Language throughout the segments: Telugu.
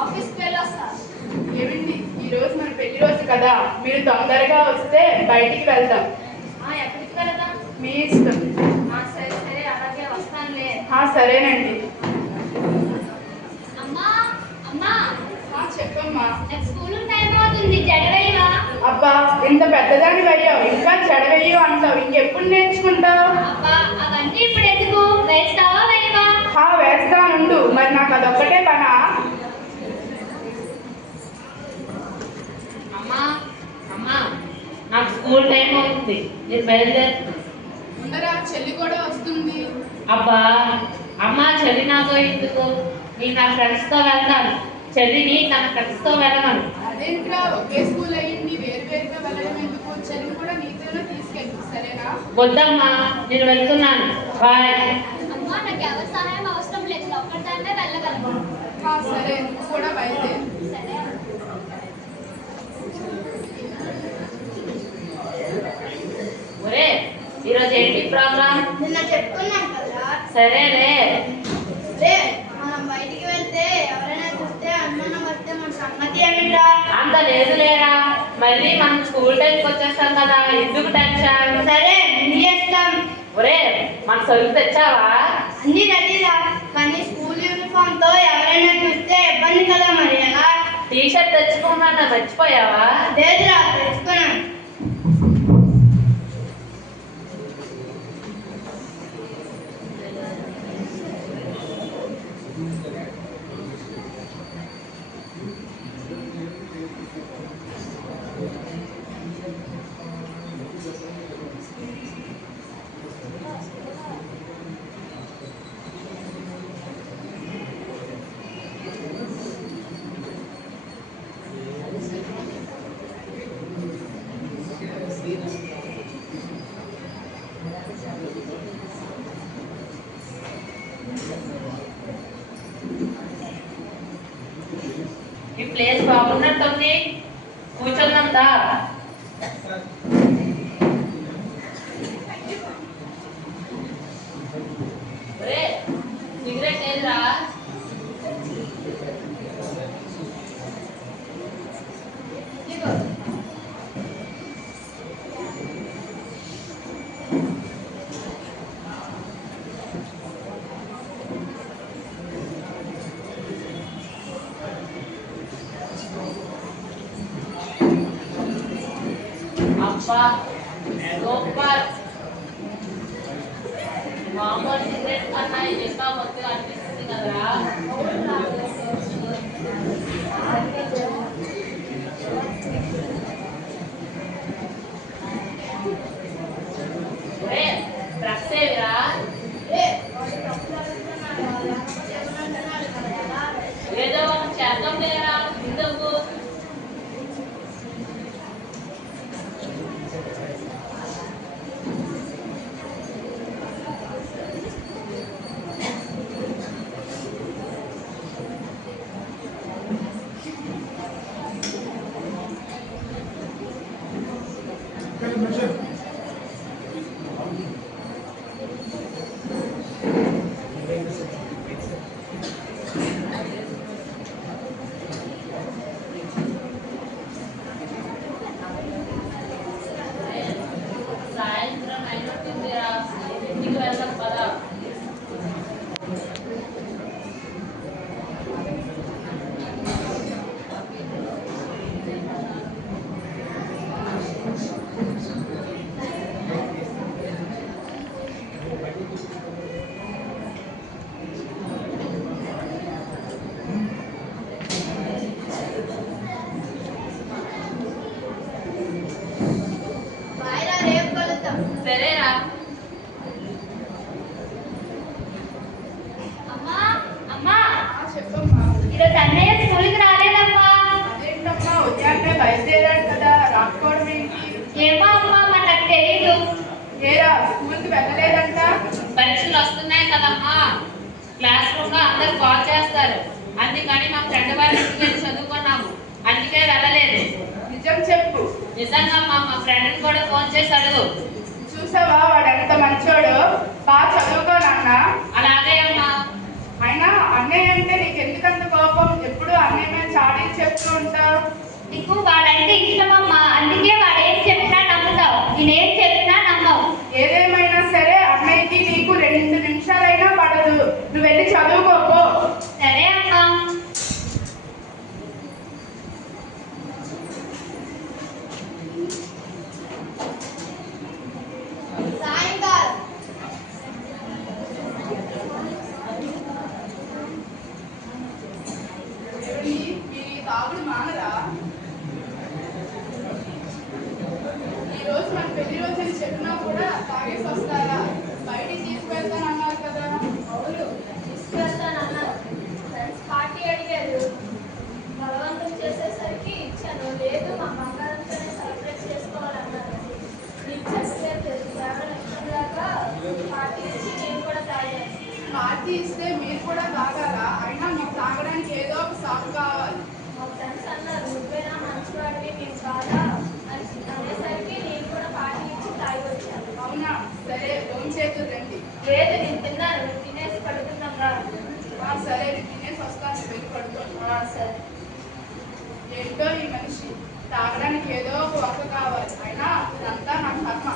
ఆఫీస్కి వెళ్ళొస్తా. ఏమండి? ఈ రోజు మన పెళ్ళి రోజు కదా. మీరు తొందరగా వస్తే బయటికి వెళ్దాం. ఎక్కడికి వెళదాం? మీ ఇష్టం. సరే సరే అలాగే వస్తానులే. సరేనండి. అమ్మా అమ్మా. చెప్పమ్మా. స్కూల్ టైం అవుతుంది. జడవేయవా? అబ్బా ఇంత పెద్దదాన్ని అయ్యావు. ఇంకా చెడవెయ్యు అంటావు. ఇంకెప్పుడు నేర్చుకుంటావు? అబ్బా అవన్నీ ఇప్పుడు ఎందుకు? వేస్తావా వేయవా? హా వేస్తానుండు మరి నాకు అదొక్కటే పనా అమ్మా అమ్మా నాకు స్కూల్ అవుతుంది నేను బయలుదేరుతున్నా ముందర చెల్లి కూడా వస్తుంది. అబ్బా అమ్మ చెల్లి నాతో ఎందుకు? నేను నా ఫ్రెండ్స్తో వెళ్తాను చెల్లిని తన ఫ్రెండ్స్తో వెళ్ళమను. అదేంట్రా ఒకే స్కూల్ అయ్యింది వేరు వేరుగా వెళ్ళడం ఎందుకు? చెల్లిని కూడా నీతోనే తీసుకెళ్ళు సరేనా? వద్దమ్మా నేను వెళ్తున్నాను. బాయ్. అమ్మా నాకు ఎవరి సహాయం అవసరం లేదు. వెళ్ళగలను. సరే నువ్వు కూడా బయలుదేరు సరే ఒరే ఈరోజు ఏంటి ప్రోగ్రామ్ నిన్న చెప్పుకున్నాం కదా సరేలే రే మనం బయటికి వెళ్తే ఎవరైనా చూస్తే అనుమానం వస్తే మన సంగతి ఏమిట్రా అంత లేదు లేరా? మళ్ళీ మనం స్కూల్ టైంకి వచ్చేస్తాం కదా ఎందుకు టెన్షన్? సరే అన్ని చేస్తాం. ఒరే మన సరుకు తెచ్చావా? అన్ని రెడీరా కానీ స్కూల్ యూనిఫామ్తో ఎవరైనా చూస్తే ఇబ్బంది కదా మరి ఎలా? టీ షర్ట్ తెచ్చుకోమన్నా మర్చిపోయావా? లేదురా తెలుసుకున్నాను ભાવના તમને ગોચર નામ દા. అబ్బా సూపర్. మామూలు సిగరెట్ కన్నా ఇది ఇంకా అనిపిస్తుంది కదరా. చదువుతారు అందుకని మా ఫ్రెండ్ వాళ్ళు ఇంటికి చదువుకున్నాము. అందుకే వెళ్ళలేదు. నిజం చెప్పు. నిజంగా మా మా ఫ్రెండ్ని కూడా ఫోన్ చేసి అడుగు. చూసావా? వాడు ఎంత మంచోడు. బాగా చదువుకోనన్న. అలాగే అమ్మా. అయినా అన్నయ్య అంటే నీకు ఎందుకంత కోపం? ఎప్పుడు అన్నయ్య మీద చెప్తూ ఉంటావు? నీకు వాడంటే ఇష్టమమ్మా. అందుకే వాడు ఏం చెప్తా నమ్ముతావు. నేనేం లేదు నేను తిన్నాను. తినేసి పడుకున్నాం రా. సరే తినేసి వస్తాను. వెళ్ళి పడుకున్నాను సరే. ఏంటో ఈ మనిషి? తాగడానికి ఏదో ఒక వక్క కావాలి. అయినా అదంతా నా కర్మ.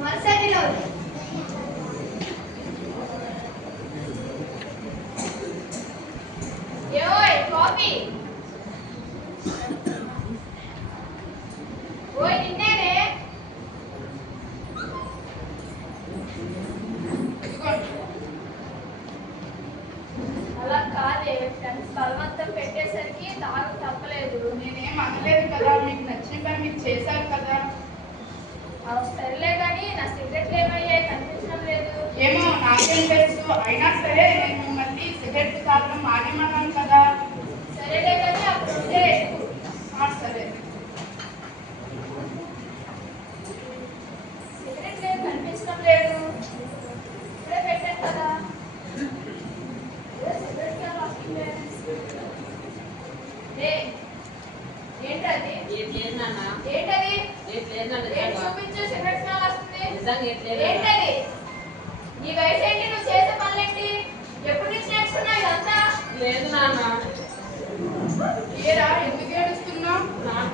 మరుసటి రోజు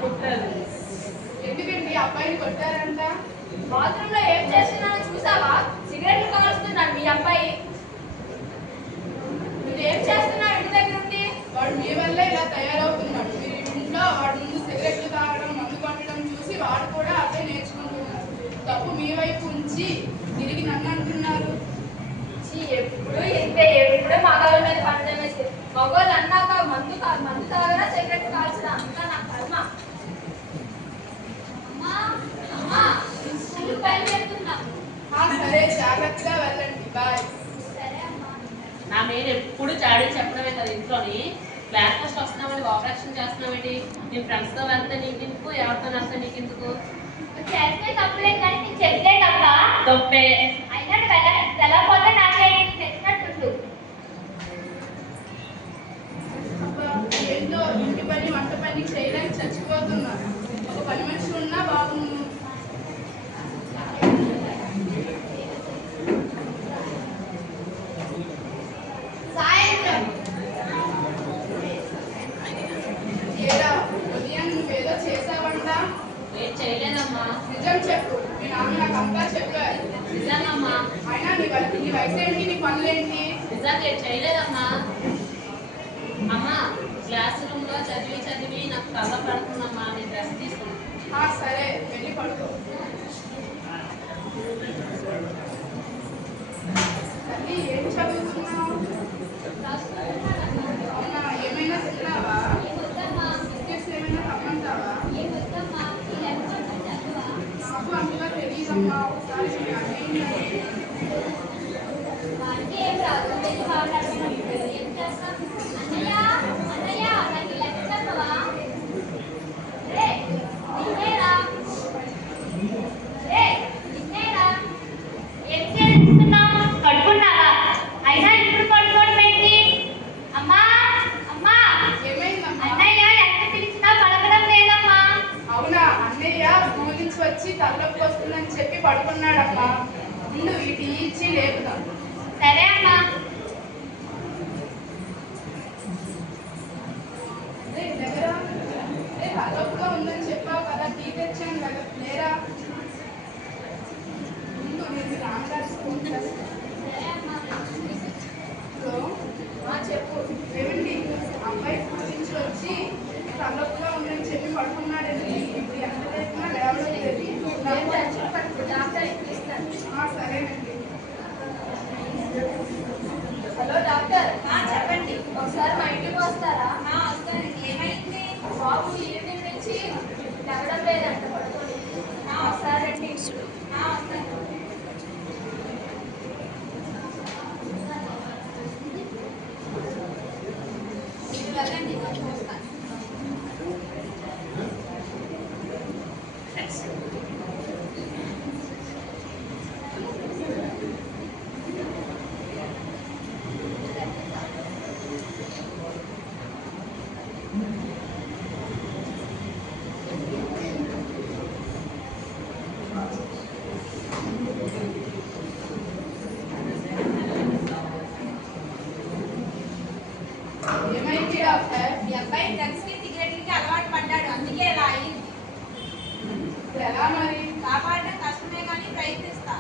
కుట్రలు ఎందుకండి? అబ్బాయిని కొట్టారంట? బాత్రూమ్లో ఏం చేస్తున్నానో చూసావా? సిగరెట్లు కాలుస్తున్నాను మీ అబ్బాయి. నువ్వేం చేస్తున్నావు ఇంటి దగ్గర ఉండి? వాడు మీ వల్ల ఇలా తయారవుతున్నాడు. మీరు ఇంట్లో వాడు ముందు సిగరెట్లు తాగడం మందు కొట్టడం చూసి వాడు కూడా అదే నేర్చుకుంటున్నారు. తప్పు మీ వైపు ఉంచి తిరిగి నన్ను అంటున్నారు. ఎప్పుడు ఇంతే ఎప్పుడు మగవాళ్ళ మీద పడడం మగవాళ్ళు అన్నాక మందు మందు తాగరా చాడీ చెప్పడమే కదా ఇంట్లోని? బ్లాక్ పోస్ట్ వస్తున్నామండి ఆపరేషన్ చేస్తున్నామండి. నేను ఫ్రెండ్స్తో వెళ్తే నీకు ఎందుకు ఎవరితో వెళ్తే నీకు ఎందుకు చేస్తే తప్పులే కానీ నీకు చెప్తే తప్ప తప్పే. అయినా వెళ్ళకపోతే నాకేంటి ఏంటో ఇంటి పని వంట పని చేయడానికి చచ్చిపోతున్నాను ఒక పని మనిషి descanso. Gracias. ఎలా మరి? కాపాడడం కష్టమే కానీ ప్రయత్నిస్తా.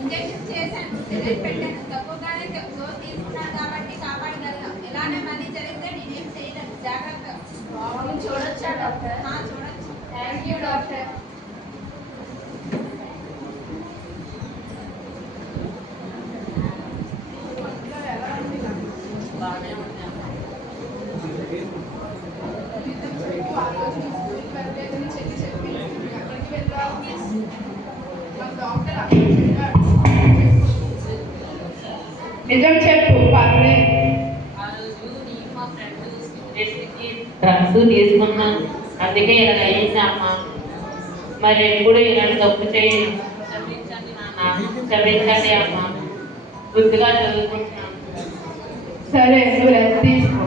ఇంజెక్షన్ చేశాను సిగరెట్ పెట్టాను తక్కువగానే డోస్ తీసుకున్నాను కాబట్టి కాపాడగలను ఎలానే మళ్ళీ జరిగితే నేనేం చేయలేను జాగ్రత్త బాబుని చూడొచ్చా డాక్టర్ ఆ, చూడొచ్చు థ్యాంక్ యూ డాక్టర్ ఇంట్లో ఎలా ఉంది నాకు బాగానే ఉన్నాను చెప్పు ఆ రోజు నువ్వు స్కూల్కి వెళ్ళలేదని చెప్పి చెప్పి ఎక్కడికి వెళ్ళావు నాకు డాక్టర్ అక్కడ నిజం చెప్పు సిగరెట్కి డ్రగ్స్ తీసుకున్నాను. అందుకే ఇలా అయింది అమ్మ. మరి ఎప్పుడు ఇలాంటి తప్పు చేయను. క్షమించండి అమ్మ. బుద్ధిగా చదువుకుంటున్నాను. సరే నువ్వు రెస్ట్ తీసుకో.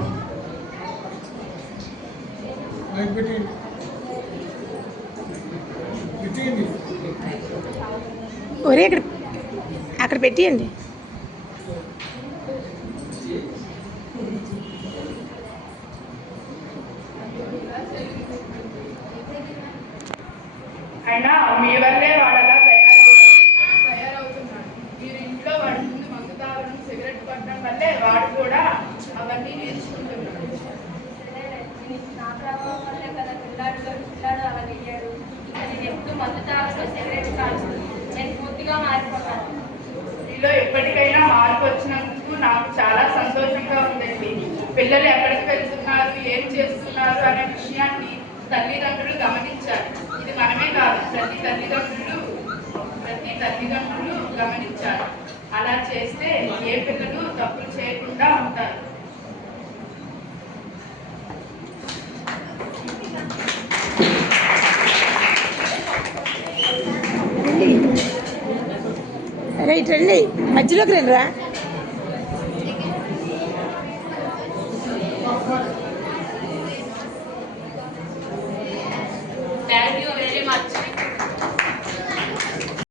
ఒరే ఇక్కడ అక్కడ పెట్టియండి అయినా మీ వల్లే వాడు అలా తయారవు తయారవుతున్నాడు మీరు ఇంట్లో వాడి ముందు మందు తాగడం సిగరెట్ పట్టడం వల్లే వాడు కూడా అవన్నీ నేర్చుకుంటున్నాడు సరేలే, నేను నా ప్రభావం వల్లే కదా పిల్లాడు పిల్లాడు అలా అయ్యాడు ఇంకా నేను ఎప్పుడు మందు తాగడం వల్లే వాడు నేను పూర్తిగా మారిపోతాను మీలో ఎప్పటికైనా మార్పు వచ్చినందుకు నాకు చాలా సంతోషంగా ఉందండి. పిల్లలు ఎక్కడికి వెళ్తున్నారు ఏం చేస్తున్నారు అనే విషయాన్ని తల్లిదండ్రులు గమనించారు. ఇది మనమే కాదు ప్రతి తల్లిదండ్రులు ప్రతి తల్లిదండ్రులు గమనించారు. అలా చేస్తే ఏ పిల్లలు తప్పులు చేయకుండా ఉంటారు. రైట్ రండి. మధ్యలోకి రండి రా.